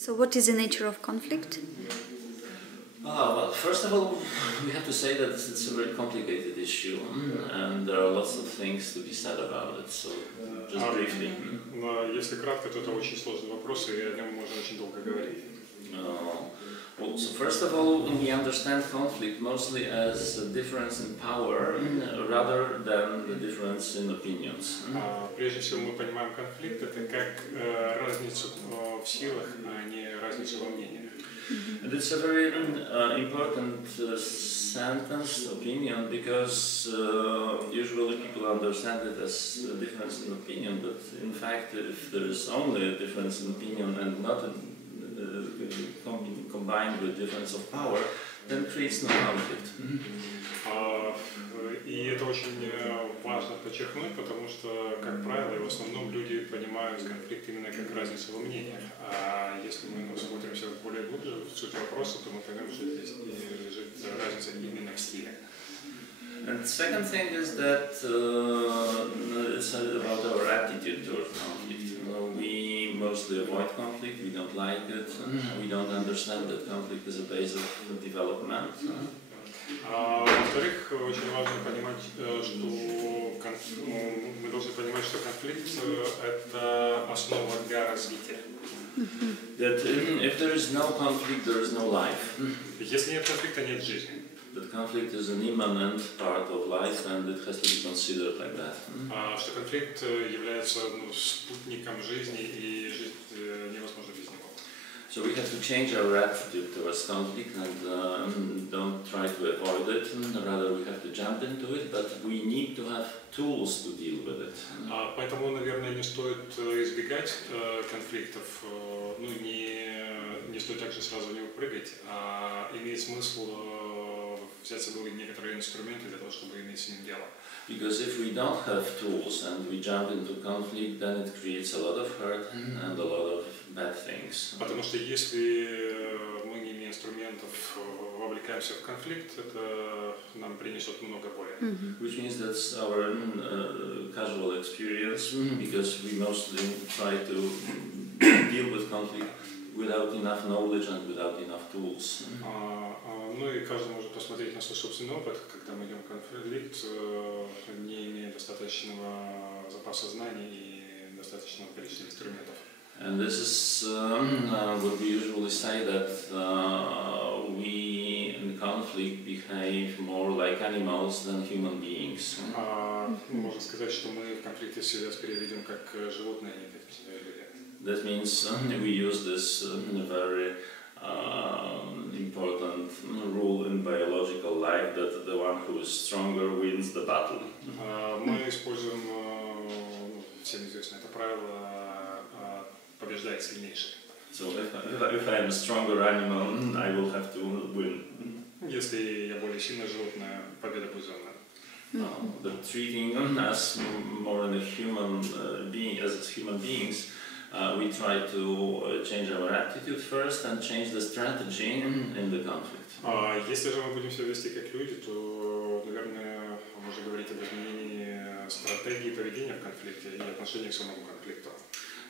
So what is the nature of conflict? Well, first of all, we have to say that it's a very complicated issue, and there are lots of things to be said about it. So, just briefly. Если кратко, то это очень сложный вопрос, и о нем можно очень долго говорить. Well, so first of all, we understand conflict mostly as a difference in power rather than the difference in opinions. Прежде всего, мы понимаем конфликт это как разницу в силах, а не разницу во мнениях. And it's a very important sentence, opinion, because usually people understand it as a difference in opinion, but in fact, if there is only a difference in opinion and not combined with difference of power, then it creates no conflict. И это очень важно подчеркнуть, потому что, как правило, и в основном люди понимают конфликт именно как разницу во мнениях. А если мы смотримся более глубже в суть вопроса, то мы поймем, что здесь лежит разница именно в стиле. And the second thing is that it's about our attitude towards conflict. We mostly avoid conflict, we don't like it, we don't understand that conflict is a base of development. Во-вторых, очень важно понимать, что мы должны понимать, что конфликт – это основа для развития. That if there is no conflict, there is no life. Если нет конфликта, нет жизни. That conflict is an immanent part of life, and it has to be considered like that. Что конфликт является спутником жизни, и жизнь невозможна без него. So we have to change our attitude towards conflict and don't try to avoid it. Rather, we have to jump into it, but we need to have tools to deal with it. Поэтому, наверное, не стоит избегать конфликтов, ну не стоит также сразу в него прыгать, а имеет смысл взять с собой некоторые инструменты для того, чтобы иметь с ним дело. Because if we don't have tools and we jump into conflict, then it creates a lot of hurt and a lot of bad things. Потому что если мы не имеем инструментов, вовлекаемся в конфликт, это нам принесет много боли. Which means that's our casual experience, because we mostly try to deal with conflict without enough knowledge and without enough tools. Ну и каждый может посмотреть на свой собственный опыт, когда мы идем в конфликт, не имея достаточного запаса знаний и достаточного количества инструментов. And this is what we usually say, that we in conflict behave more like animals than human beings. Можно сказать, что мы в конфликте себя переведем как животные, а не как люди. That means we use this very important rule in biological life, that the one who is stronger wins the battle. Мы используем всем известно это правило побеждает сильнейший. So if I am a stronger animal, I will have to win. Если я более сильное животное, победа будет за мной. But treating us more in a human being, as human beings, we try to change our attitude first and change the strategy in the conflict. Если же мы будем себя вести как люди, то, наверное, можно говорить об изменении стратегии поведения в конфликте и отношения к самому конфликту.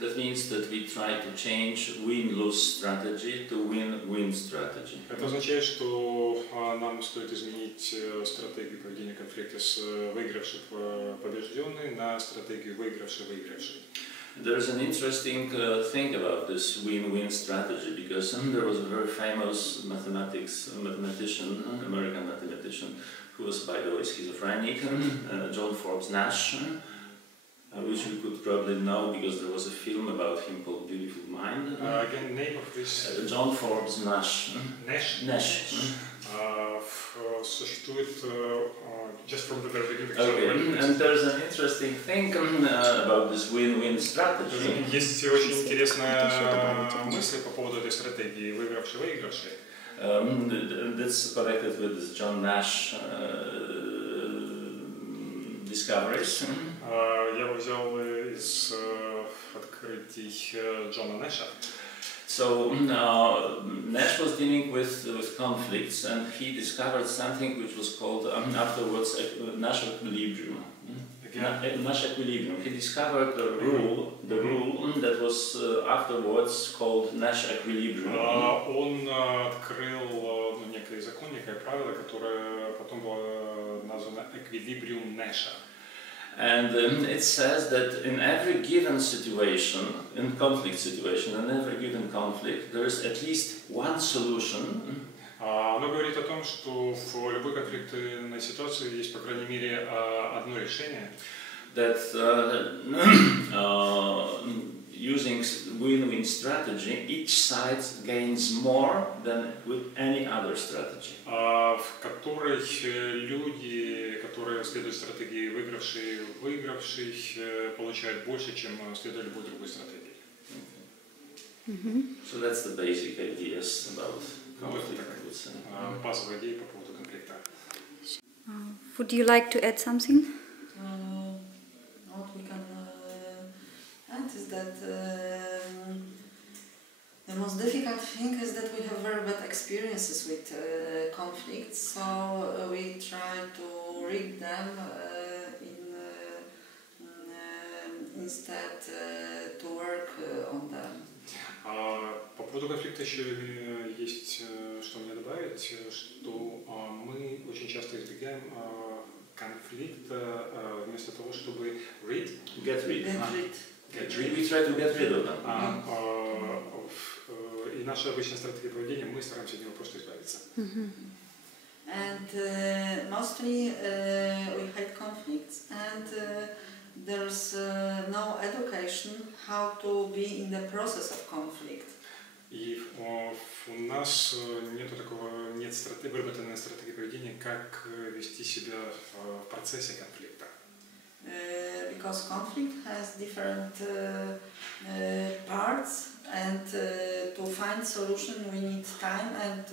That means that we try to change win-lose strategy to win-win strategy. Это означает, что нам стоит изменить стратегию поведения конфликта с выигравших побежденной на стратегию выигравший-выигравший. There's an interesting thing about this win-win strategy, because there was a very famous mathematician, American mathematician, who was, by the way, schizophrenic, John Forbes Nash, which you could probably know because there was a film about him called Beautiful Mind. Again, name of this? John Forbes Nash. Nash? Nash. Существует just from the very beginning. Okay, and there's an interesting thing about this win-win strategy. Есть очень интересная мысль по поводу этой стратегии выигравший-выигравший. That's connected with this John Nash discoveries. Я его взял из открытий Джона Нэша. So Nash was dealing with conflicts, and he discovered something which was called afterwards Nash equilibrium. Nash equilibrium. He discovered the rule that was afterwards called Nash equilibrium. Он открыл некое закон, некое правило, которое потом было названо эквилибриум Нэша. And it says that in every given situation, in conflict situation, in every given conflict, there is at least one solution. Оно говорит о том, что в любой конфликтной ситуации есть, по крайней мере, одно решение. That using win-win strategy, each side gains more than with any other strategy. В которой люди, которые следуют стратегии выигравший, получают больше, чем следуя любой другой стратегии. So that's the basic ideas about conflict, I would say. Базовая идея по поводу конфликта. Would you like to add something? What we can add is that the most difficult thing is that we have very bad experiences with conflicts, so we try to read them instead to work on them. По поводу конфликта еще есть что мне добавить, что мы очень часто избегаем конфликта вместо того, чтобы Get rid. Get rid. We try to get rid of them. И наша обычная стратегия поведения, мы стараемся от него просто избавиться. And mostly we hate conflicts, and there's no education how to be in the process of conflict. И у нас нет выработанной стратегии поведения, как вести себя в процессе конфликта. Because conflict has different parts, and to find solution we need time, and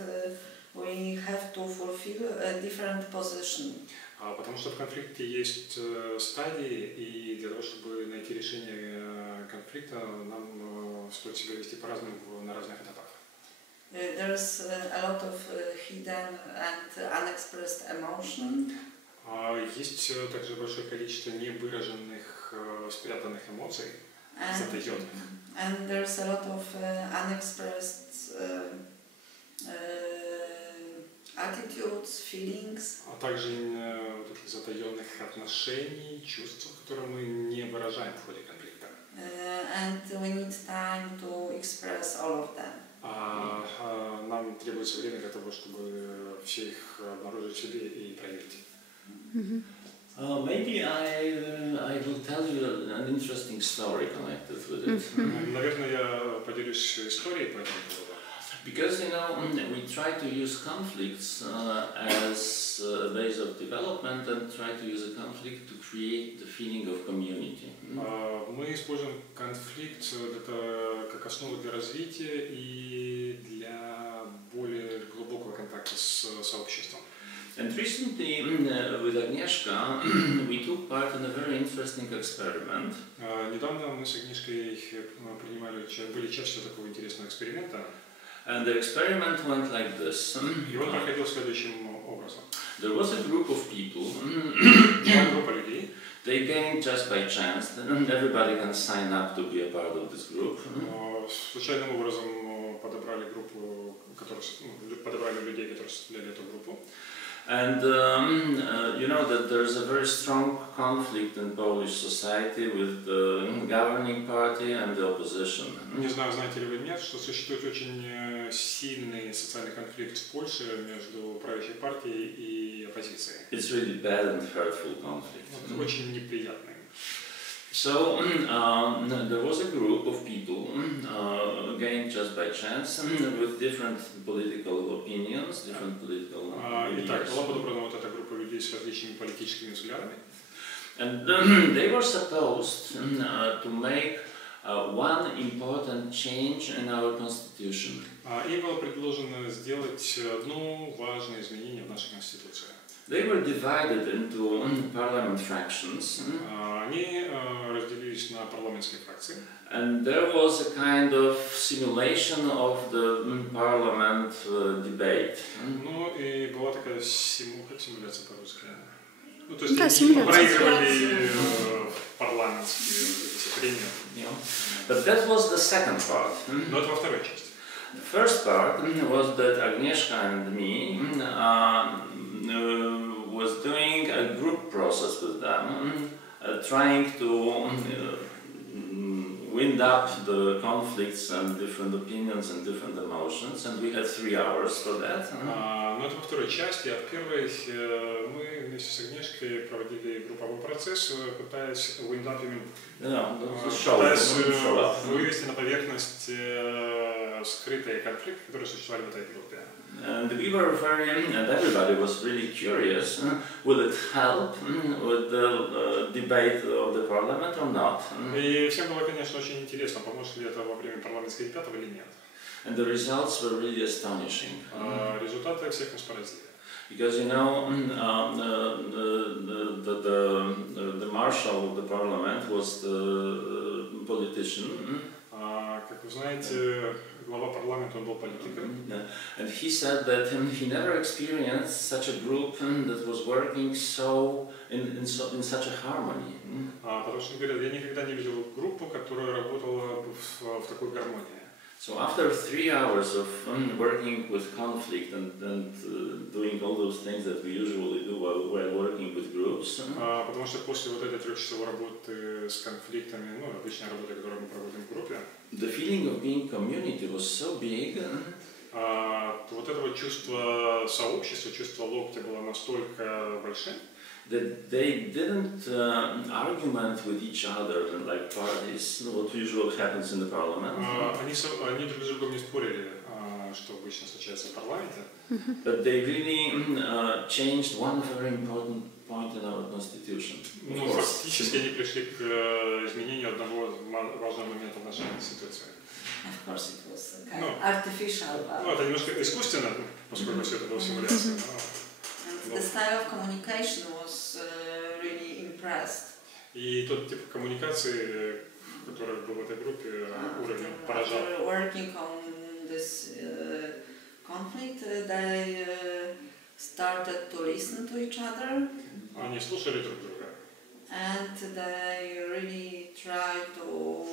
we have to fulfill a different position. Потому что в конфликте есть стадии, и для того, чтобы найти решение конфликта, нам стоит себя вести по-разному на разных этапах. There's a lot of hidden and unexpressed emotion. Есть также большое количество невыраженных, спрятанных эмоций, затаённых. And there's a lot of unexpressed attitudes, feelings. А также таких затаённых отношений, чувств, которые мы не выражаем в ходе конфликта. And we need time to express all of them. Нам требуется время для того, чтобы все их обнаружить в себе и проверить. Maybe I will tell you an interesting story connected with it. Наверное, я поделюсь историей по этому поводу. Because we try to use conflicts as a base of development and try to use a conflict to create the feeling of community. Мы используем конфликт как основу для развития и для более глубокого контакта с сообществом. And recently, with Agnieszka, we took part in a very interesting experiment. Недавно мы с Агнешкой были частью такого интересного эксперимента. And the experiment went like this. И он проходил следующим образом. There was a group of people. Была группа людей. They came just by chance, and everybody can sign up to be a part of this group. Случайным образом подобрали людей, которые составляли эту группу. And you know that there's a very strong conflict in Polish society with the governing party and the opposition. Не знаю, знаете ли вы нет, что существует очень сильный социальный конфликт в Польше между правящей партией и оппозицией. It's really bad and hurtful conflict. Очень неприятный. So there was a group of people gained just by chance with different political opinions, different political Итак, была подобрана вот эта группа людей с различными политическими взглядами. And they were supposed to make one important change in our constitution. Им было предложено сделать одно важное изменение в нашей конституции. They were divided into parliament fractions. Они разделились на парламентские фракции. And there was a kind of simulation of the parliament debate. Ну и была такая симуляция по-русски. Ну, то есть Да, они симуляция. проигрывали парламентские прения. Yeah. But that was the second part. Но это во второй части. The first part was that Agnieszka and me was doing a group process with them, trying to wind up the conflicts and different opinions and different emotions, and we had 3 hours for that. Но это во второй части, а в первой мы вместе с Агнешкой проводили групповой процесс, пытаясь вывести на поверхность скрытые конфликты, которые существовали в этой группе. And we were and everybody was really curious, will it help with the debate of the parliament or not? И всем было, конечно, очень интересно, поможет ли это во время парламентских дебатов или нет. And the results were really astonishing. Результаты всех нас поразили. Because you know, the marshal of the parliament was the politician. Как вы знаете, глава парламента, он был политиком. And he said that he never experienced such a group that was working so in such a harmony. Потому что, говорят, я никогда не видел группу, которая работала в такой гармонии. So after 3 hours of working with conflict and doing all those things that we usually do while working with groups, потому что после вот этой 3-часовой работы с конфликтами, ну, обычная работа, которую мы проводим в группе, the feeling of being community was so big. Вот это вот чувство сообщества, чувство локтя было настолько большим, that they didn't argument with each other like parties, what usually happens in the parliament. Они друг с другом не спорили, что обычно случается в парламенте. But they really changed one very important point in our constitution. Ну, фактически они пришли к изменению одного важного момента в нашей конституции. Of course, it was kind of artificial. Ну, это немножко искусственно, поскольку все это было симуляция. And the style of communication was really impressed. И тот тип коммуникации, который был в этой группе, уровень поражал. After working on this conflict, they started to listen to each other. Они слушали друг друга. And they really tried to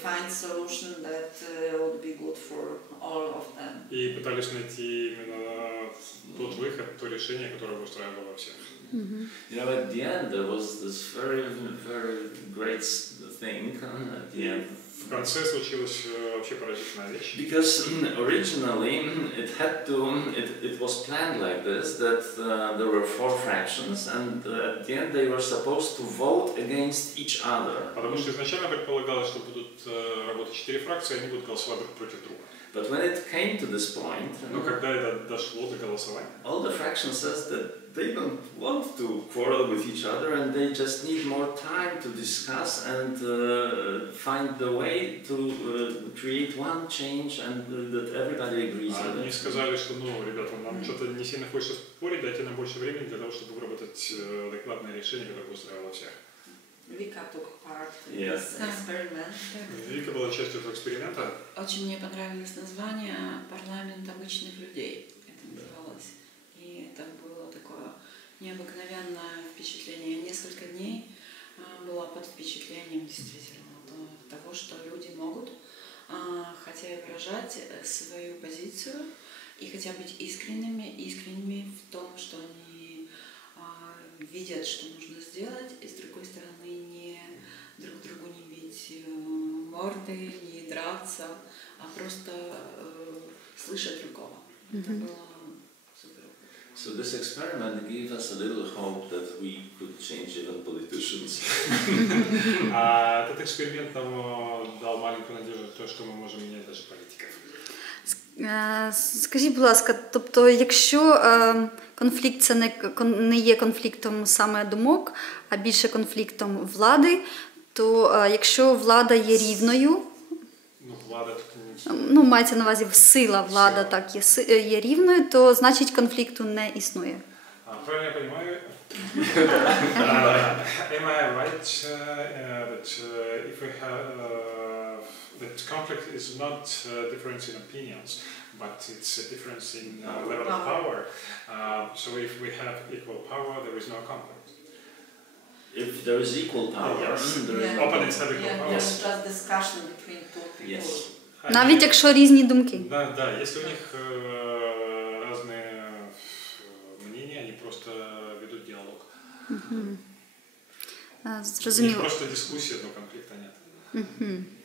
find solution that would be good for all of them. И пытались найти именно тот выход, то решение, которое бы устраивало всех. You know, at the end there was this very, very great thing at the end. В конце случилась вообще поразительная вещь. Because originally it was planned like this, that there were 4 fractions, and at the end they were supposed to vote against each other. Потому что изначально предполагалось, что будут работать 4 фракции, они будут голосовать друг против друга. But when it came to this point, Но когда это дошло до голосования, all the fractions says that they don't want to quarrel with each other, and they just need more time to discuss and find the way to create one change, and that everybody agrees on они it. сказали, что, ну, ребята, нам что-то не сильно хочется спорить, дайте нам больше времени для того, чтобы выработать адекватное решение, которое бы устраивало всех. Vika took part in Yes. this experiment. Вика была частью этого эксперимента. Очень мне понравилось название «Парламент обычных людей». Это называлось. И это было такое необыкновенное впечатление. Несколько дней была под впечатлением действительно того, что люди могут, хотя и выражать свою позицию, и хотя быть искренними в том, что они видят, что нужно сделать, и с другой стороны не друг другу не бить морды, не драться, а просто слышать другого. Это было супер. So this experiment gave us a little hope that we could change even politicians. Этот эксперимент нам дал маленькую надежду на то, что мы можем менять даже политиков. Скажіть, будь ласка, тобто, якщо конфлікт це не є конфліктом саме думок, а більше конфліктом влади, то якщо влада є рівною, Ну, влада ну, мається на увазі сила влада так є рівною, то значить конфлікту не існує. Правильно я понимаю? Am I right that if we have that conflict is not a difference in opinions, but it's a difference in level of power. So if we have equal power, there is no conflict. If there is equal power, Yes. there is Yeah. no Opponents have equal Yeah, power. it's just discussion between two people. Yes. Навіть якщо різні думки. Да, да, если у них разные мнения, они просто ведут диалог. У них Зрозуміло. просто дискуссия, но конфликта нет.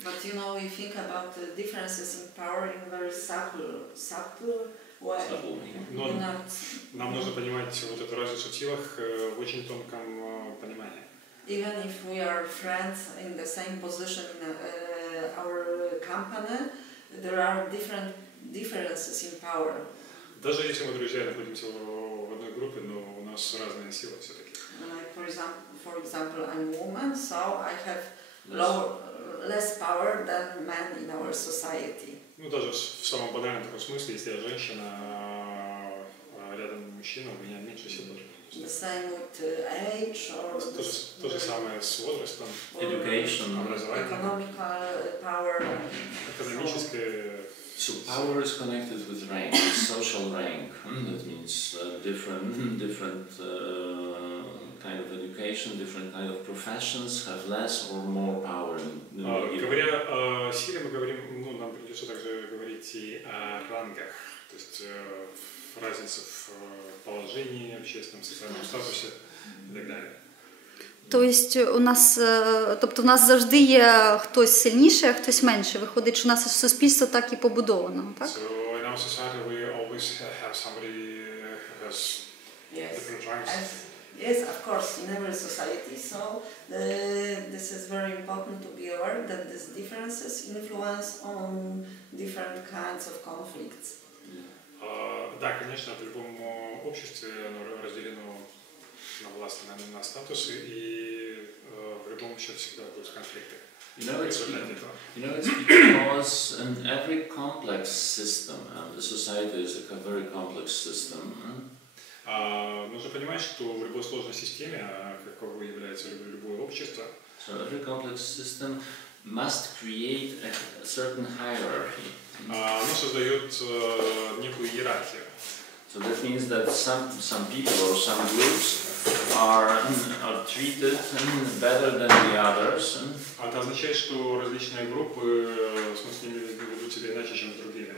But you know, we think about the differences in power in very subtle way. Но You know, нам нужно понимать вот эту разницу в силах в очень тонком понимании. even if we are friends in the same position in our company, there are different differences in power. Даже если мы, друзья, находимся в одной группе, но у нас разные силы все-таки. Like for example, I'm a woman, so I have less power than men in our society. Ну, даже в самом банальном таком смысле, если я женщина, а рядом мужчина, у меня меньше сил должно быть. The same with age or То же самое с возрастом, Education. образованием, economical power. экономическое. So power is connected with rank, with social rank. That means different kind of education, different kind of professions have less or more power. Говоря о силе, мы говорим, ну, нам придется также говорить и о рангах, то есть разница в положении, общественном, социальном статусе и так далее. Тобто у нас завжди є хтось сильніший, а хтось менше. Виходить, що у нас суспільство так і побудовано, так? So in our society we always have somebody who has Yes. different ranks. Yes, of course, in every society. So this is very important to be aware that these differences influence on different kinds of conflicts. Да, конечно, в любом обществе оно разделено на власть, на статусы, и в любом обществе всегда будут конфликты. It's because in every complex system, and the society is a very complex system. Нужно понимать, что в любой сложной системе, каковой является любое общество, So every complex system must create a certain hierarchy. оно создает некую иерархию. So that means that some people or some groups are treated better than the others. Это означает, что различные группы, в смысле, ведут себя иначе, чем другие.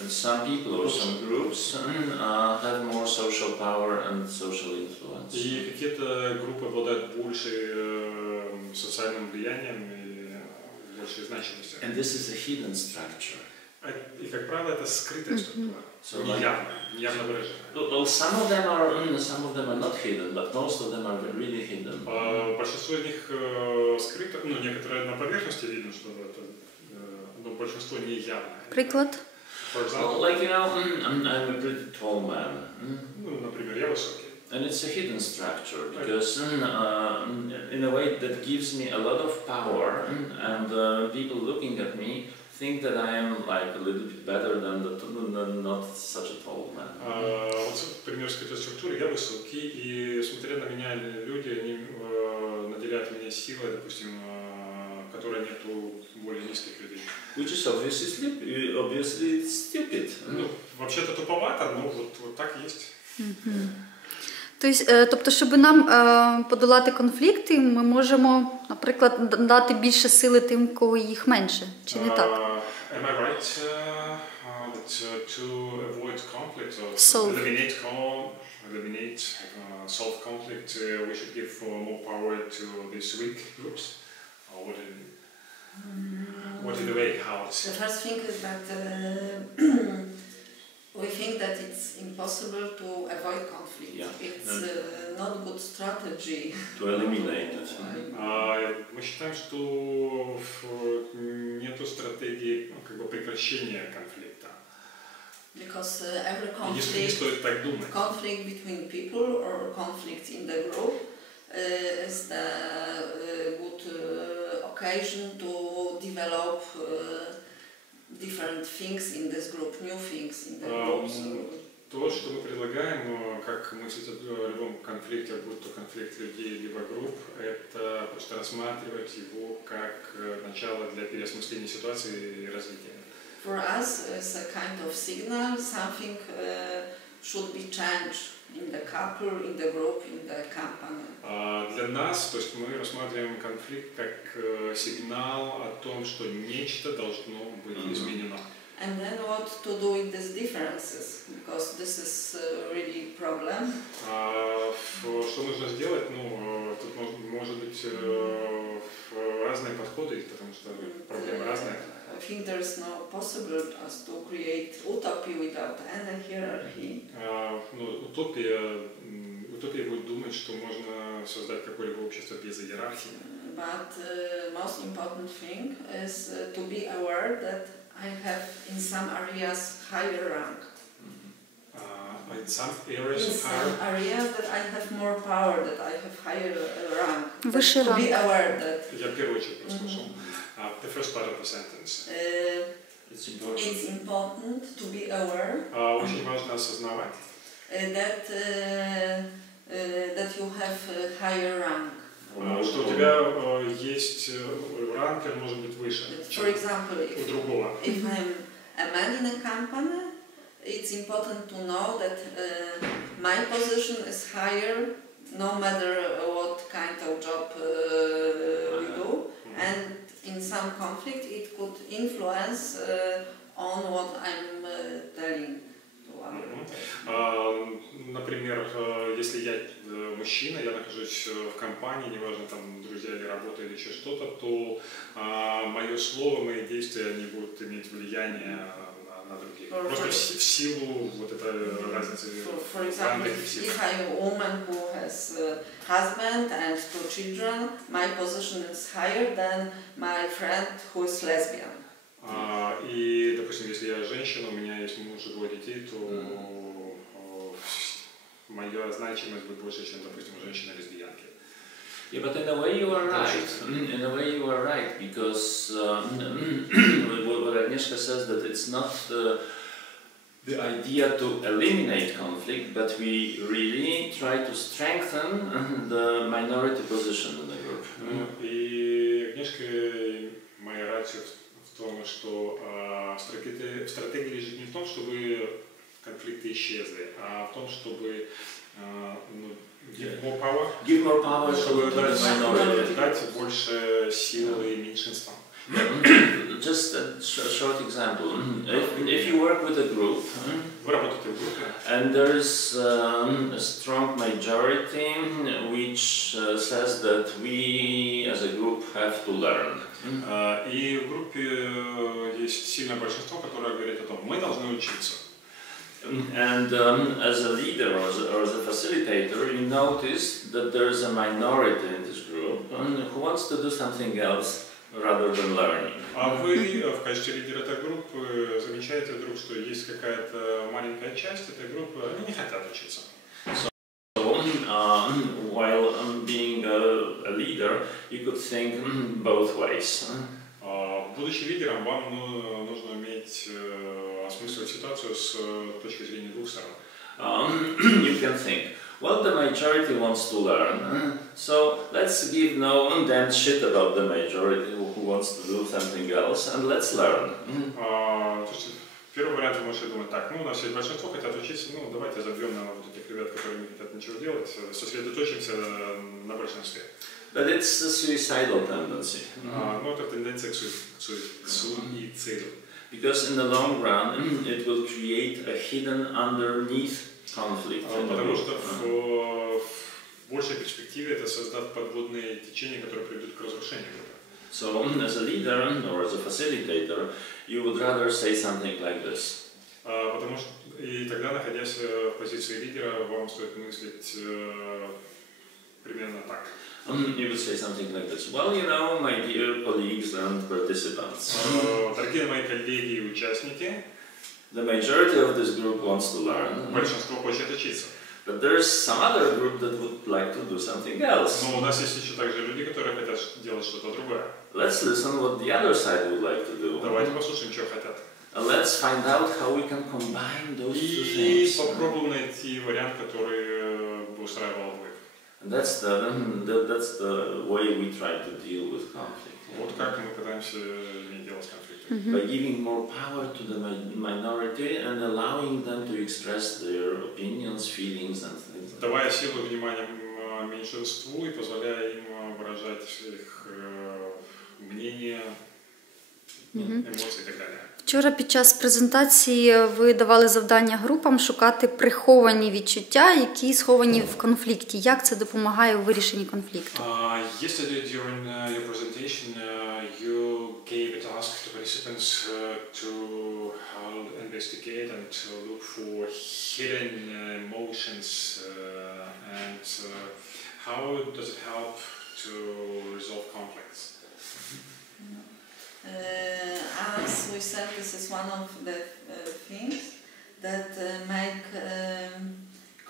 And some people or some groups have more social power and social influence. И какие-то группы обладают большей социальным влиянием и большей значимостью. And this is a hidden structure. И, как правило, это скрытая структура, неявно выраженная. Well, some of them are not hidden, but most of them are really hidden. Большинство из них скрыто, ну, некоторые на поверхности видно, что это, но большинство не явно. Приклад? For example, Well, like I'm a pretty tall man. ну, например, я высокий. And it's a hidden structure because in a way that gives me a lot of power and people looking at me think that I am like a little bit better than not such a tall man. Вот, например, скрытой структуры я высокий, и смотря на меня люди, они наделяют меня силой, допустим, которой нету более низких людей. Which is obviously stupid. Ну, вообще-то туповато, но вот так и есть. Тобто, щоб нам подолати конфлікти, ми можемо, наприклад, дати більше сили тим, кого їх менше, чи не так? Am I right that to avoid conflict or eliminate solve conflict, we should give more power to these weak groups? Or what in the way, how it's... The first thing is that we think that it's impossible to avoid conflict. Yeah. It's not good strategy. To eliminate it. Мы считаем, что нету стратегии как бы прекращения конфликта. Because every Если не стоит так думать. conflict between people or conflict in the group is the good occasion to develop different things in this group, new things in the group. То То, что мы предлагаем, как мыслить о любом конфликте, будь то конфликт людей либо групп, это просто рассматривать его как начало для переосмысления ситуации и развития. For us, it's a kind of signal, something should be changed in the couple, in the group, in the company. Для нас, то есть мы рассматриваем конфликт как сигнал о том, что нечто должно быть изменено. And then what to do with these differences, because this is really problem. Что нужно сделать? Ну, тут может быть разные подходы, потому что проблемы разные. I think there's no possible as to create utopia without any hierarchy. Ну, утопия будет думать, что можно создать какое-либо общество без иерархии. But most important thing is to be aware that I have in some areas higher rank. In some areas In some areas that I have more power, that I have higher rank. Высший To be ранг. aware that Я в первую очередь послушал. The first part of the sentence. It's important. It's important to be aware Очень важно осознавать, that you have higher rank. что у тебя есть ранг, он может быть выше, For example, у другого. if I'm a man in a company, it's important to know that my position is higher, no matter what kind of job we do, and in some conflict it could influence on what I'm telling to others. Например, если я мужчина, я нахожусь в компании, неважно там друзья или работа или еще что-то, то мое слово, мои действия, они будут иметь влияние на других. Просто в силу вот этой разницы For example, if I'm a woman who has a husband and 2 children, my position is higher than my friend who is lesbian. И, допустим, если я женщина, у меня есть муж и 2 детей, то моя значимость будет больше, чем, допустим, у женщины-лесбиянки. Yeah, but in a way you are right. In a way you are right, because what Agnieszka says, that it's not the idea to eliminate conflict, but we really try to strengthen the minority position in the group. И Агнешка, моя рация в том, что стратегия лежит не в том, чтобы конфликты исчезли, а в том, чтобы give more power, чтобы дать больше силы меньшинствам. Just a short example. If you work with a group, Вы работаете в группе, and there's a strong majority which says that we as a group have to learn. И в группе есть сильное большинство, которое говорит о том, мы должны учиться. And as a leader or as a facilitator, you notice that there's a minority in this group who wants to do something else rather than learning. А вы в качестве лидера этой группы замечаете вдруг, что есть какая-то маленькая часть этой группы, они не хотят учиться. So, while being a leader, you could think both ways. Будучи лидером, вам нужно уметь осмысливать ситуацию с точки зрения 2 сторон. You can think, well, the majority wants to learn, so let's give no damn shit about the majority who wants to do something else, and let's learn. То есть, первый вариант вы можете думать так, ну, у нас есть большинство хотят учиться, ну, давайте забьем на вот этих ребят, которые не хотят ничего делать, сосредоточимся на большинстве. But it's a suicidal tendency. Ну, это тенденция к суициду. Because in the long run, it will create a hidden underneath conflict. Потому что в большей перспективе это создаст подводные течения, которые приведут к разрушению группы. So, as a leader or as a facilitator, you would rather say something like this. Потому что и тогда, находясь в позиции лидера, вам стоит мыслить примерно так. You would say something like this. Well, you know, my dear colleagues and participants. Дорогие мои коллеги и участники, The majority of this group wants to learn. большинство хочет учиться. But there's some other group that would like to do something else. Но у нас есть еще также люди, которые хотят делать что-то другое. Let's listen what the other side would like to do. Давайте послушаем, что хотят. let's find out how we can combine those two И things. попробуем найти вариант, который бы устраивал обоих. And that's the way we try to deal with conflict. Вот как мы пытаемся иметь дело с конфликтом. By giving more power to the minority and allowing them to express their opinions, feelings and things. Давая силу и внимание меньшинству и позволяя им выражать их мнение, емоції і так далі. Вчора під час презентації ви давали завдання групам шукати приховані відчуття, які сховані в конфлікті. Як це допомагає у вирішенні конфлікту? Yesterday during your presentation, you gave a task to participants to investigate and to look for hidden emotions and how does it help to resolve conflicts? As we said, this is one of the things that make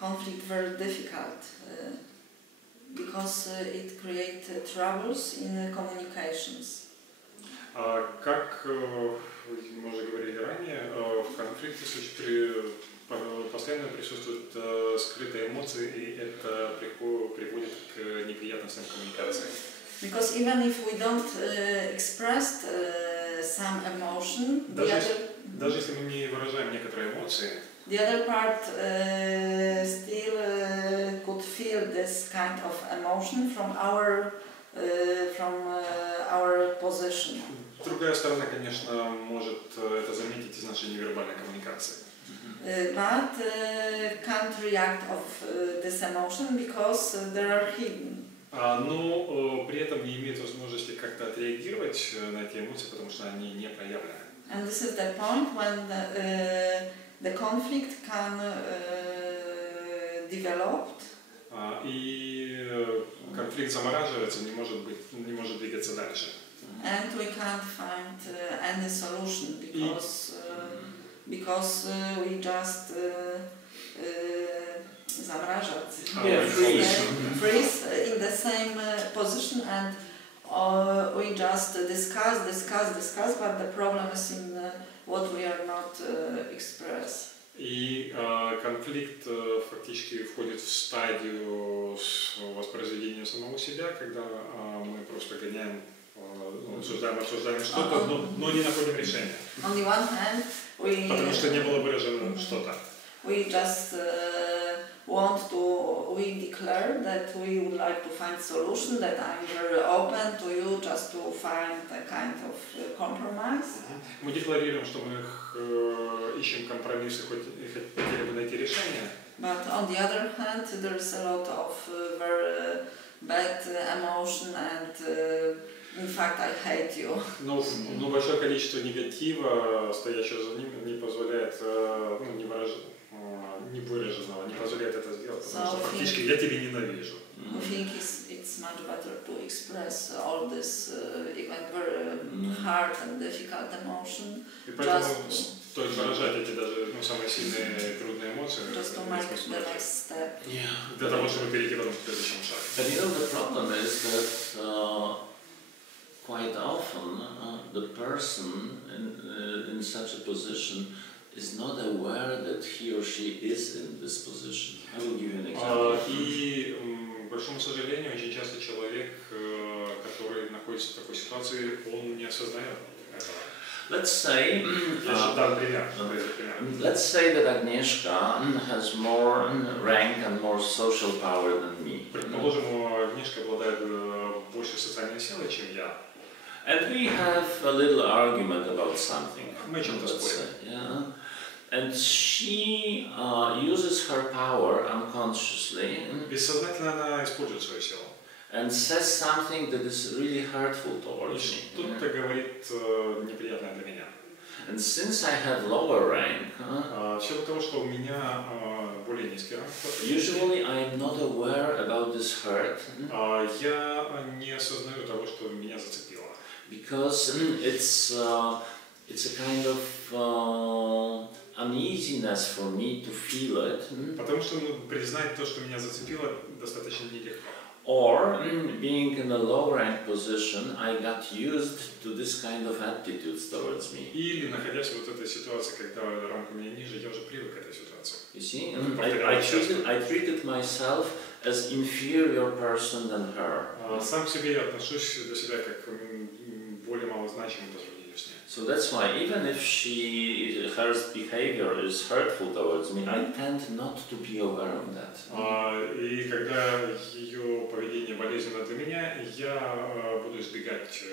conflict very difficult because it creates troubles in communications. Как мы уже говорили ранее, в конфликте постоянно присутствуют скрытые эмоции, и это приводит к неприятностям коммуникации. Because even if we don't express some emotion, даже если мы не выражаем некоторые эмоции, the other part still could feel this kind of emotion from our position. Другая сторона, конечно, может это заметить из нашей невербальной коммуникации. But can't react of this emotion because they are hidden. Но при этом не имеет возможности как-то отреагировать на эти эмоции, потому что они не проявлены. And this is the point when the conflict can develop. И конфликт замораживается, не может двигаться дальше. And we can't find any solution because we just freeze in the same position and we just discuss, but the problem is in what we are not express. И конфликт фактически входит в стадию воспроизведения самого себя, когда мы просто гоняем, обсуждаем что-то, но не находим решения. On the one hand, потому что не было выражено что-то. We just we declare that we would like to find solution, that I'm very open to you just to find a kind of compromise. Мы декларируем, что мы ищем компромиссы, хотели бы найти решение. But on the other hand, there's a lot of very bad emotion and in fact I hate you. Но большое количество негатива, стоящего за ним, не позволяет, не выраженного, не позволяет это сделать, потому что фактически я тебя ненавижу. I think it's much better to express all this even very hard and difficult emotion. И поэтому стоит выражать эти даже самые сильные трудные эмоции. Just to make the next step. Для того, чтобы перейти потом к следующему шагу. But the problem is that quite often the person in such a position is not aware that he or she is in this position. I will give you an example. И, к большому сожалению, очень часто человек, который находится в такой ситуации, он не осознает этого. Let's say that Agnieszka has more rank and more social power than me. Предположим, Агнешка обладает больше социальной силой, чем я. And we have a little argument about something. Мы чем-то спорим. Yeah. And she uses her power unconsciously. Бессознательно она использует свою силу. And says something that is really hurtful towards me. Что-то говорит неприятное для меня. And since I have lower rank, В силу того, что у меня более низкий ранг, usually I am not aware about this hurt. Я не осознаю того, что меня зацепило. Because it's a kind of uneasiness for me to feel it. Потому что признать то, что меня зацепило, достаточно нелегко. Or, being in a low rank position, I got used to this kind of attitudes towards me. Или, находясь в вот этой ситуации, когда ранг у меня ниже, я уже привык к этой ситуации. You see, I treated myself as inferior person than her. Сам к себе я отношусь до себя как более малозначимый по сравнению с ней. So that's why, even if her behavior is hurtful towards me, I tend not to be aware of that. И когда ее поведение болезненно для меня, я буду избегать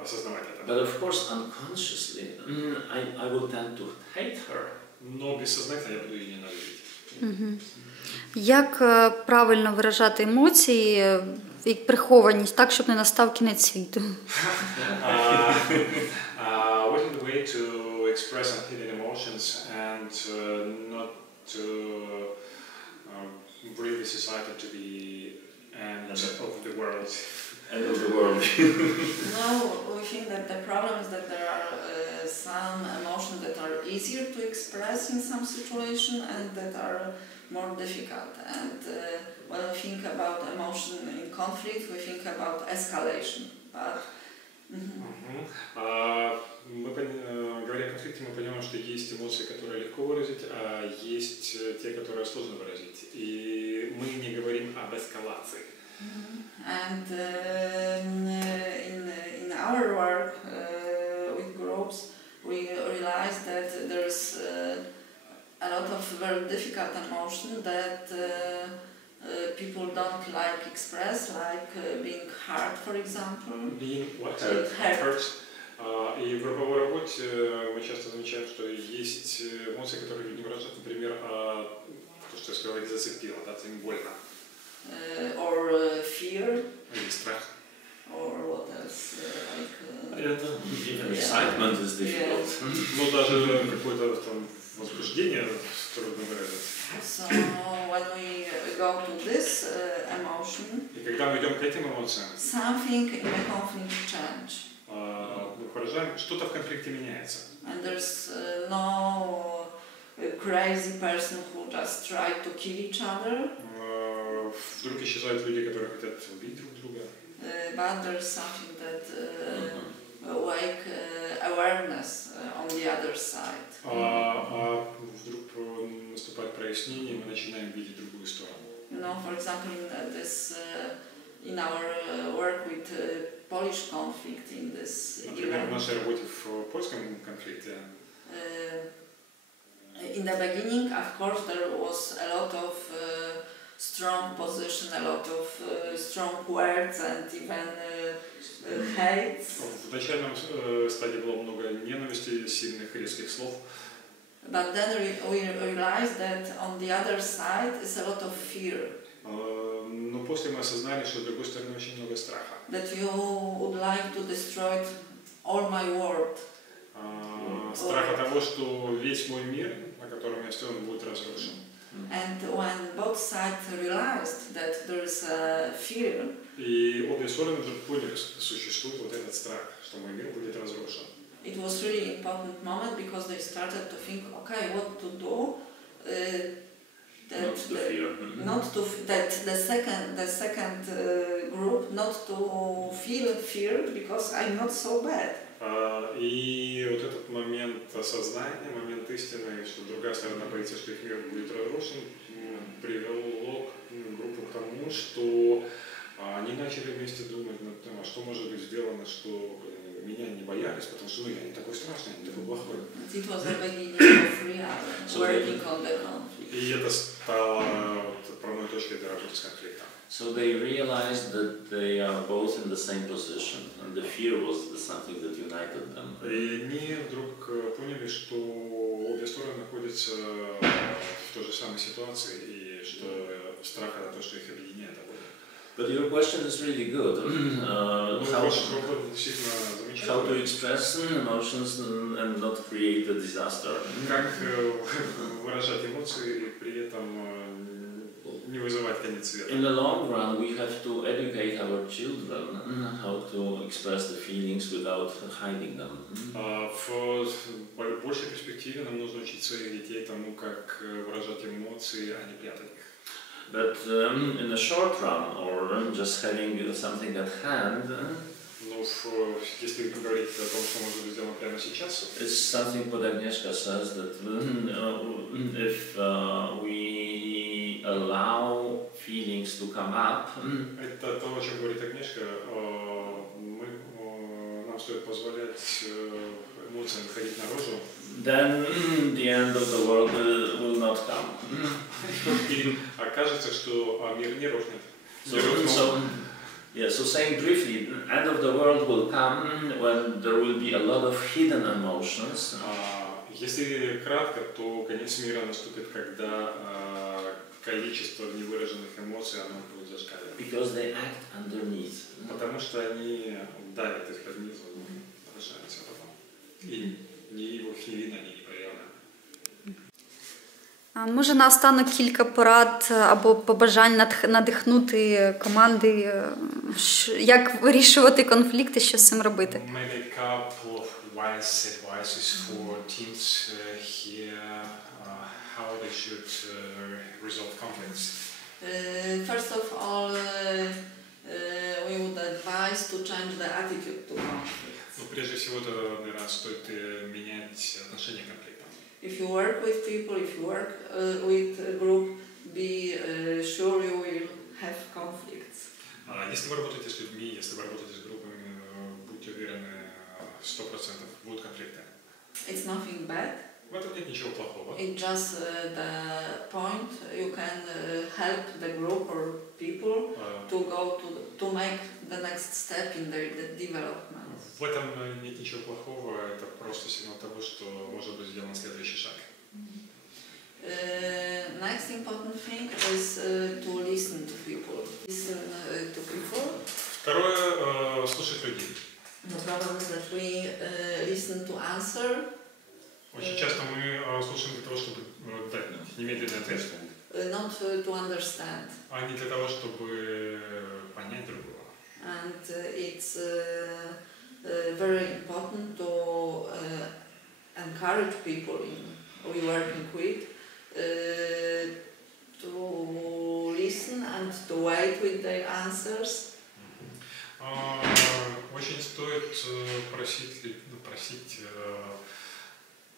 осознавать это. But of course, unconsciously, I will tend to hate her. Но бессознательно я буду її ненавидіти. Як правильно виражати емоції і прихованість так, щоб не настав кінець світу? What is the way to express hidden emotions and not to bring the society to the end of the world? End of the world. No, we think that the problem is that there are some emotions that are easier to express in some situation and that are more difficult. And when we think about emotion in conflict, we think about escalation. But Мы, говоря о конфликте, мы понимаем, что есть эмоции, которые легко выразить, а есть те, которые сложно выразить. И мы не говорим об эскалации. And in our work with groups, we realize that there's a lot of very difficult emotion that people don't like express, like being hurt, for example. Being what? Hurt. И в групповой работе мы часто замечаем, что есть эмоции, которые люди не выражают, например, то, что я сказал, их зацепило, да, им больно. Or fear. Или страх. Or what else? Even excitement is difficult. Ну, даже какое-то там возбуждение трудно выразить. So when we go to this emotion, И когда мы идем к этим эмоциям, something in the conflict change. мы выражаем, что-то в конфликте меняется. And there's no crazy person who just try to kill each other. Вдруг исчезают люди, которые хотят убить друг друга. But there's something that wake awareness on the other side. Вдруг наступает прояснение, и мы начинаем видеть другую сторону. You know, for example, in our work with Polish conflict in this Например, в нашей работе в польском конфликте. In the beginning, of course, there was a lot of strong position, a lot of strong words and even hate. В начальном стадии было много ненависти, сильных резких слов. But then we realized that on the other side is a lot of fear. Но после мы осознали, что с другой стороны очень много страха. That you would like to destroy all my world. Страха того, что весь мой мир, на котором я стою, будет разрушен. And when both sides realized that there is a fear, И обе стороны вдруг поняли, что существует вот этот страх, что мой мир будет разрушен. it was really important moment because they started to think, okay, what to do. Not to fear. Not to that the second group not to feel fear because I'm not so bad. И вот этот момент осознания, момент истины, что другая сторона боится, что их мир будет разрушен, привело группу к тому, что они начали вместе думать над тем, а что может быть сделано, что меня не боялись, потому что я не такой страшный, я не такой плохой. It was the beginning of real working on the conflict. И это стало отправной точкой для работы с конфликтом. So they realized that they are both in the same position, and the fear was something that united them. И они вдруг поняли, что обе стороны находятся в той же самой ситуации, и что страх — это то, что их объединяет обоих. But your question is really good. How to express emotions and not create a disaster. Как выражать эмоции и при этом не вызывать конец света. In the long run, we have to educate our children how to express the feelings without hiding them. В большей перспективе нам нужно учить своих детей тому, как выражать эмоции, а не прятать их. But in the short run, or just having something at hand, Но если говорить о том, что может быть сделано прямо сейчас, it's something what Agnieszka says that if we allow feelings to come up, это то, о чем говорит Агнешка. Нам стоит позволять эмоциям выходить наружу. then the end of the world will not come. И окажется, что мир не рухнет. So saying briefly, end of the world will come when there will be a lot of hidden emotions. Если кратко, то конец мира наступит, когда количество невыраженных эмоций оно будет зашкаливать. Because they act underneath. Потому что они давят из-под низу, выражаются потом. И их не видно, они не проявлены. Може наостанок кілька порад або побажань надихнути команди, як вирішувати конфлікти, що з цим робити? Maybe a couple of wise advices for teams here, how they should resolve conflicts. First of all, we would advise to change the attitude to conflicts. Ну, прежде всего, это, наверное, стоит менять отношение к конфликтам. If you work with people, if you work with a group, be sure you will have conflicts. Если вы работаете с людьми, если вы работаете с группами, будьте уверены, 100% будут конфликты. It's nothing bad. В этом нет ничего плохого. It's just the point you can help the group or people to go to make the next step in their development. В этом нет ничего плохого, это просто сигнал того, что может быть сделан следующий шаг. Next important thing is to listen to people. Listen to people. Второе, слушать людей. The problem is that we listen to answer. Очень часто мы слушаем для того, чтобы дать немедленный ответ. Not to understand. А не для того, чтобы понять другого. And it's very important to encourage people we working with to listen and to wait with their answers. Очень стоит просить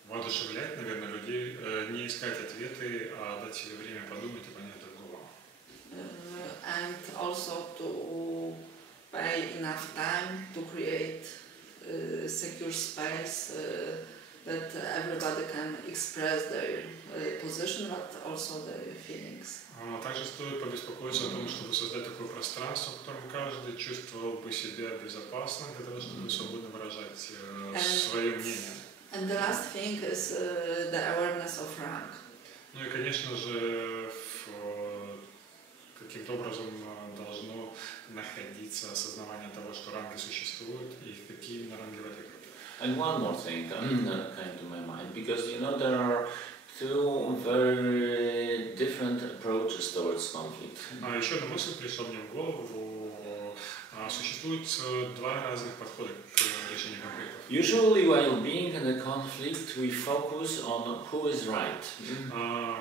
воодушевлять, наверное, людей, не искать ответы, а дать себе время подумать и понять другого. And also to pay enough time to create secure space that everybody can express their position, but also their feelings. Также стоит побеспокоиться о том, чтобы создать такое пространство, в котором каждый чувствовал бы себя безопасно, для того, чтобы свободно выражать свое мнение. And the last thing is the awareness of rank. Ну и, конечно же, каким-то образом должно находиться осознавание того, что ранги существуют и какие именно ранги в этой группе. And one more thing came to my mind, because you know there are two very different approaches towards conflict. Еще одна мысль пришла мне в голову. Существует два разных подхода к решению конфликтов. Usually, while being in a conflict, we focus on who is right.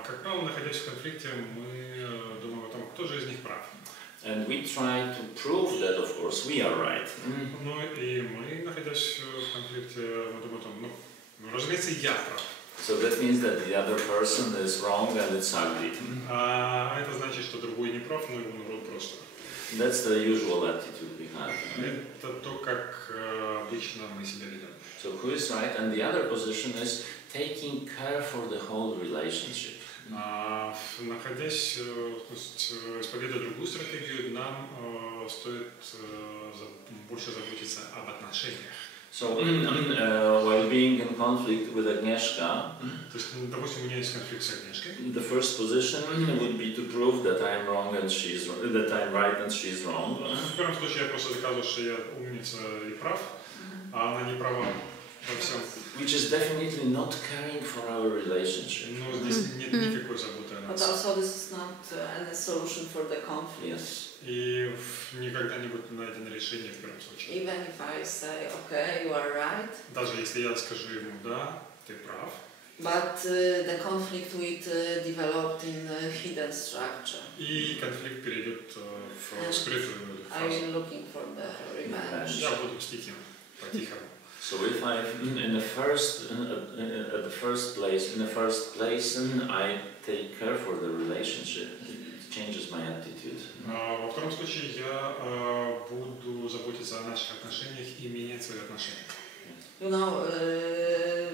Как правило, находясь в конфликте, мы думаем о том, кто же из них прав. And we try to prove that, of course, we are right. Ну и мы, находясь в конфликте, мы думаем о том, разумеется, я прав. So that means that the other person is wrong and it's ugly. Это значит, что другой не прав, но его народ просто. That's the usual attitude we have. Это то, как обычно мы себя ведем. So who is right? And the other position is taking care for the whole relationship. Находясь, исповедуя другую стратегию, нам стоит больше заботиться об отношениях. So while being in conflict with Agnieszka, То есть, допустим, у меня есть конфликт с Агнешкой. the first position would be to prove that I'm wrong and that I'm right and she's wrong. В первом случае я просто доказываю, что я умница и прав, а она не права во всем. Which is definitely not caring for our relationship. Но здесь нет никакой заботы о But нас. also this is not any solution for the conflict. Yes. И никогда не будет найдено решение в первом случае. Even if I say, okay, you are right, Даже если я скажу ему, да, ты прав, But the conflict will develop in hidden structure. И конфликт перейдет в скрытую I'm фазу. looking for the revenge. Я буду мстить им по-тихому. So if I, in the first, at the first place, I take care for the relationship, it changes my attitude. Во втором случае я буду заботиться о наших отношениях и менять свои отношения. You know,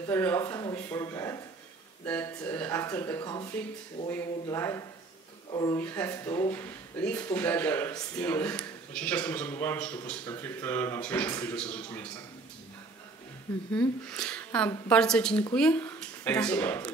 very often we forget that after the conflict we would like or we have to live together still. Yeah. Очень часто мы забываем, что после конфликта нам все еще придется жить вместе. Bardzo dziękuję. Thanks a lot.